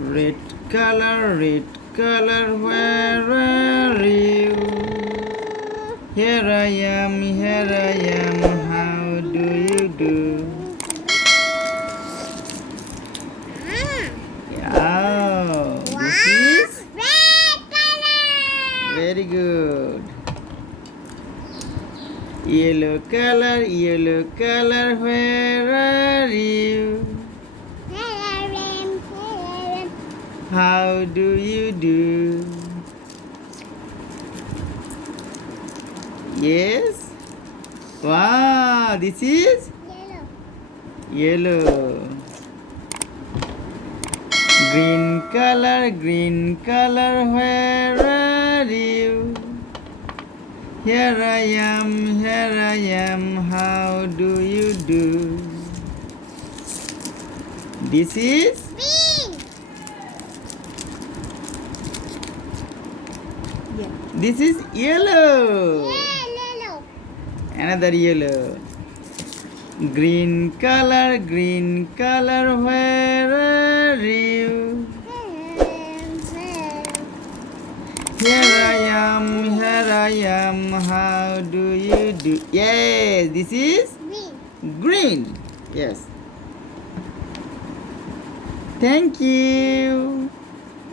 Red color, where are you? Here I am, how do you do? Yeah, this is Red color. very good. Yellow color, where are you? How do you do? Yes? Wow, this is yellow. Green color, where are you? Here I am, how do you do? This is Green. this is yellow. Yellow. Another yellow. Green color, where are you? Here I am, how do you do? Yes, this is green. Yes. Thank you.